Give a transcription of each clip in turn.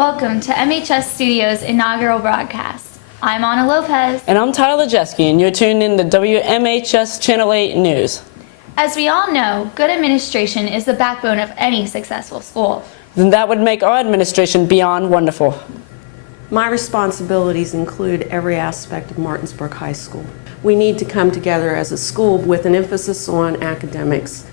Welcome to MHS Studios' inaugural broadcast. I'm Ana Lopez. And I'm Tyler Jeske, and you're tuned in to WMHS Channel 8 News. As we all know, good administration is the backbone of any successful school. Then that would make our administration beyond wonderful. My responsibilities include every aspect of Martinsburg High School. We need to come together as a school with an emphasis on academics.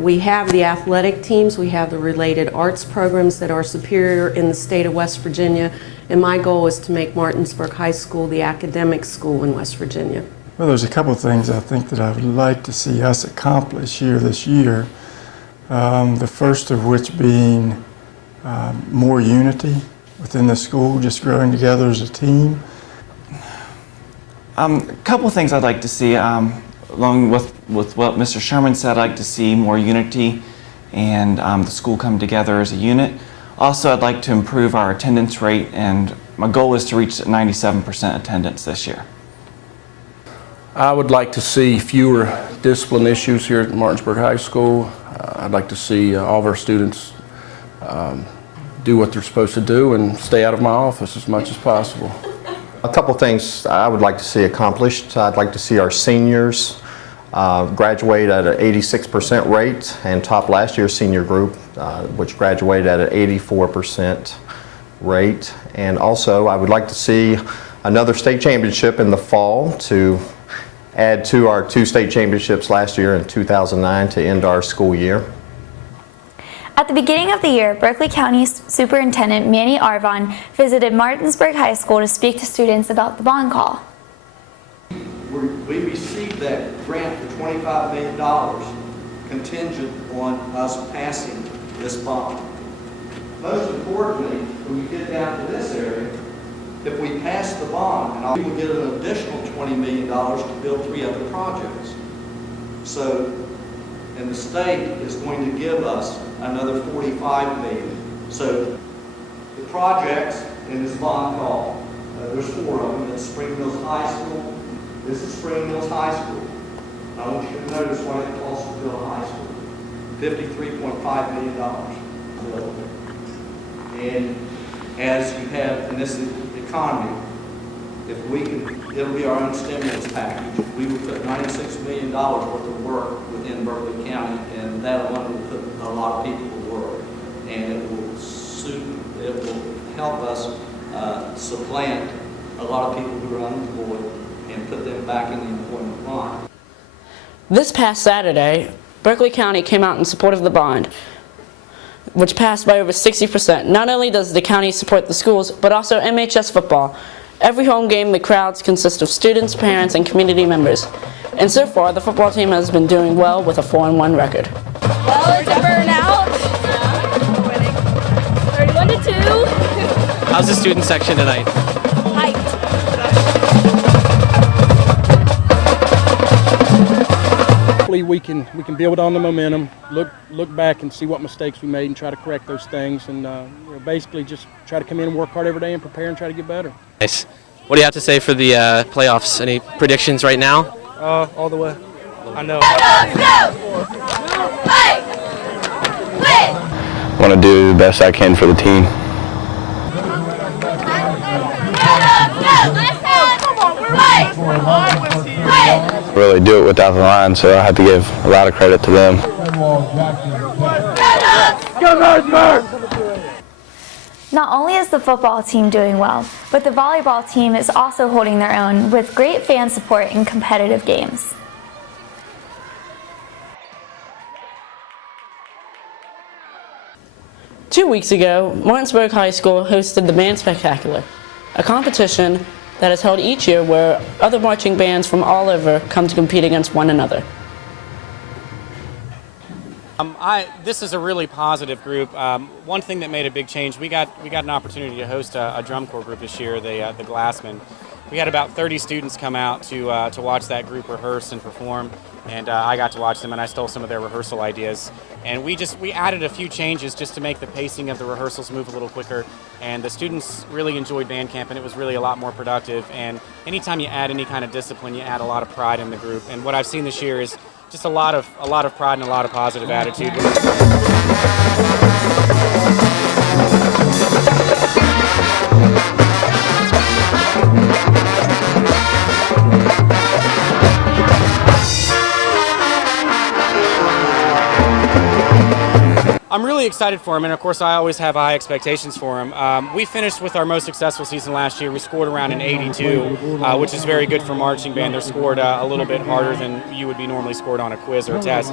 We have the athletic teams, we have the related arts programs that are superior in the state of West Virginia, and my goal is to make Martinsburg High School the academic school in West Virginia. Well, there's a couple of things I think that I would like to see us accomplish here this year. The first of which being more unity within the school, just growing together as a team. A couple of things I'd like to see, along with what Mr. Sherman said. I'd like to see more unity and the school come together as a unit. Also, I'd like to improve our attendance rate, and my goal is to reach 97% attendance this year. I would like to see fewer discipline issues here at Martinsburg High School. I'd like to see all of our students do what they're supposed to do and stay out of my office as much as possible. A couple things I would like to see accomplished. I'd like to see our seniors graduate at an 86% rate and top last year's senior group, which graduated at an 84% rate. And also, I would like to see another state championship in the fall to add to our 2 state championships last year in 2009 to end our school year. At the beginning of the year, Berkeley County Superintendent Manny Arvon visited Martinsburg High School to speak to students about the bond call. We received that grant for $25 million contingent on us passing this bond. Most importantly, when we get down to this area, if we pass the bond, and we will get an additional $20 million to build 3 other projects. So, and the state is going to give us another $45 million. So, the projects in this bond call, there's 4 of them. It's Spring Mills High School. This is Spring Mills High School. I want you to notice what it costs to build a high school. $53.5 million. And as you have in this economy, if we can, it'll be our own stimulus package. We will put $96 million worth of work within Berkeley County, and that alone will put a lot of people to work. And it will help us supplant a lot of people who are unemployed and put them back in the employment line. This past Saturday, Berkeley County came out in support of the bond, which passed by over 60%. Not only does the county support the schools, but also MHS football. Every home game, the crowds consist of students, parents, and community members. And so far, the football team has been doing well with a 4-1 record. Well, it's a burnout. Winning. 31-2. How's the student section tonight? Hyped. Hopefully we can build on the momentum, look back and see what mistakes we made and try to correct those things, and basically just try to come in and work hard every day and prepare and try to get better. Nice. What do you have to say for the playoffs? Any predictions right now? All the way. I know. I want to do the best I can for the team. Really do it without the line, so I have to give a lot of credit to them. Not only is the football team doing well, but the volleyball team is also holding their own with great fan support in competitive games. Two weeks ago, Martinsburg High School hosted the Band Spectacular, a competition that is held each year where other marching bands from all over come to compete against one another. This is a really positive group. One thing that made a big change, we got an opportunity to host a drum corps group this year, the Glassmen. We had about 30 students come out to watch that group rehearse and perform, and I got to watch them, and I stole some of their rehearsal ideas. And we added a few changes just to make the pacing of the rehearsals move a little quicker, and the students really enjoyed band camp, and it was really a lot more productive. And anytime you add any kind of discipline, you add a lot of pride in the group. And what I've seen this year is just a lot of pride and a lot of positive attitude. really excited for him, and of course I always have high expectations for him. We finished with our most successful season last year. We scored around an 82, which is very good for marching band. They're scored a little bit harder than you would be normally scored on a quiz or a test.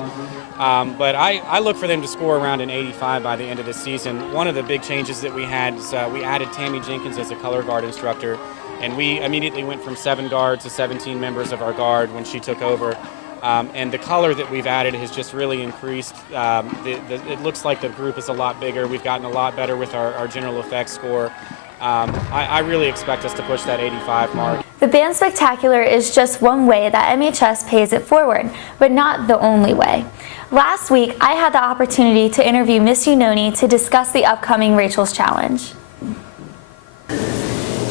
But I look for them to score around an 85 by the end of the season. One of the big changes that we had is we added Tammy Jenkins as a color guard instructor, and we immediately went from 7 guards to 17 members of our guard when she took over. And the color that we've added has just really increased. It looks like the group is a lot bigger. We've gotten a lot better with our general effects score. I really expect us to push that 85 mark. The Band Spectacular is just one way that MHS pays it forward, but not the only way. Last week, I had the opportunity to interview Miss Unoni to discuss the upcoming Rachel's Challenge.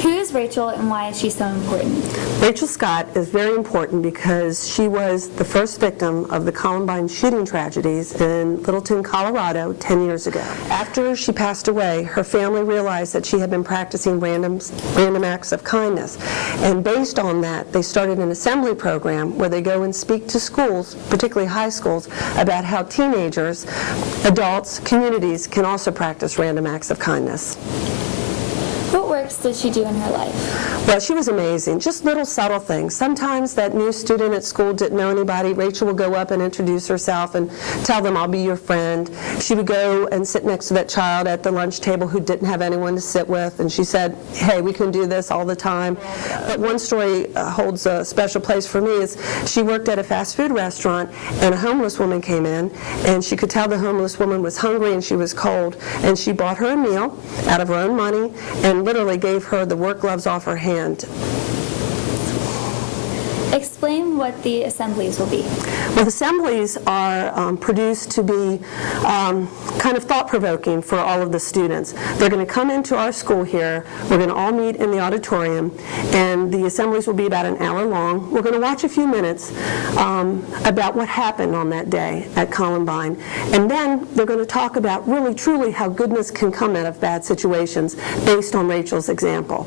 Who is Rachel and why is she so important? Rachel Scott is very important because she was the first victim of the Columbine shooting tragedies in Littleton, Colorado 10 years ago. After she passed away, her family realized that she had been practicing random acts of kindness. And based on that, they started an assembly program where they go and speak to schools, particularly high schools, about how teenagers, adults, communities can also practice random acts of kindness. What works did she do in her life? Well, she was amazing. Just little subtle things. Sometimes that new student at school didn't know anybody. Rachel would go up and introduce herself and tell them, I'll be your friend. She would go and sit next to that child at the lunch table who didn't have anyone to sit with, and she said, hey, we can do this all the time. But one story holds a special place for me is she worked at a fast food restaurant, and a homeless woman came in, and she could tell the homeless woman was hungry and she was cold, and she bought her a meal out of her own money and literally gave her the work gloves off her hand. Explain what the assemblies will be. Well, the assemblies are produced to be kind of thought-provoking for all of the students. They're going to come into our school here. We're going to all meet in the auditorium, and the assemblies will be about an hour long. We're going to watch a few minutes about what happened on that day at Columbine, and then they're going to talk about really, truly how goodness can come out of bad situations based on Rachel's example.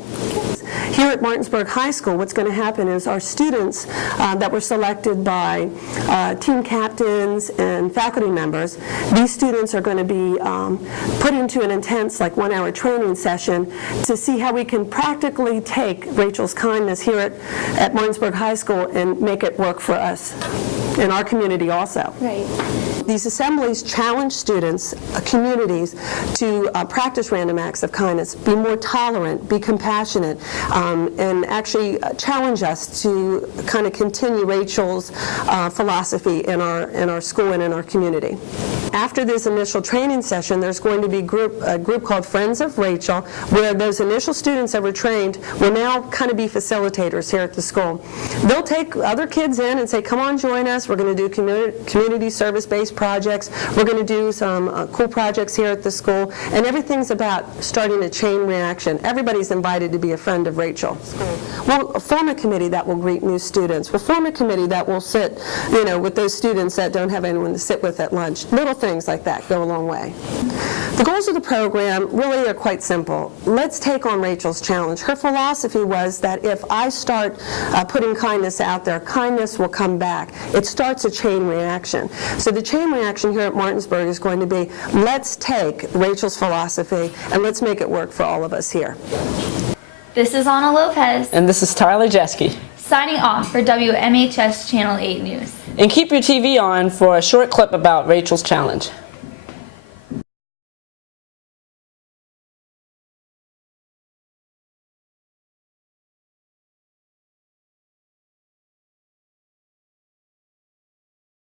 Here at Martinsburg High School, what's going to happen is our students that were selected by team captains and faculty members, these students are going to be put into an intense, like 1-hour training session to see how we can practically take Rachel's kindness here at Martinsburg High School and make it work for us in our community also. Right. These assemblies challenge students, communities, to practice random acts of kindness, be more tolerant, be compassionate, and actually challenge us to kind of continue Rachel's philosophy in our school and in our community. After this initial training session, there's going to be a group called Friends of Rachel, where those initial students that were trained will now kind of be facilitators here at the school. They'll take other kids in and say, come on, join us. We're going to do community service-based projects. We're going to do some cool projects here at the school, and everything's about starting a chain reaction. Everybody's invited to be a friend of Rachel. We'll form a committee that will greet new students. We'll form a committee that will sit, with those students that don't have anyone to sit with at lunch. Little things like that go a long way. The goals of the program really are quite simple. Let's take on Rachel's challenge. Her philosophy was that if I start putting kindness out there, kindness will come back. It starts a chain reaction. So the chain reaction here at Martinsburg is going to be, let's take Rachel's philosophy and let's make it work for all of us here. This is Anna Lopez. And this is Tyler Jeske. Signing off for WMHS Channel 8 News. And keep your TV on for a short clip about Rachel's Challenge.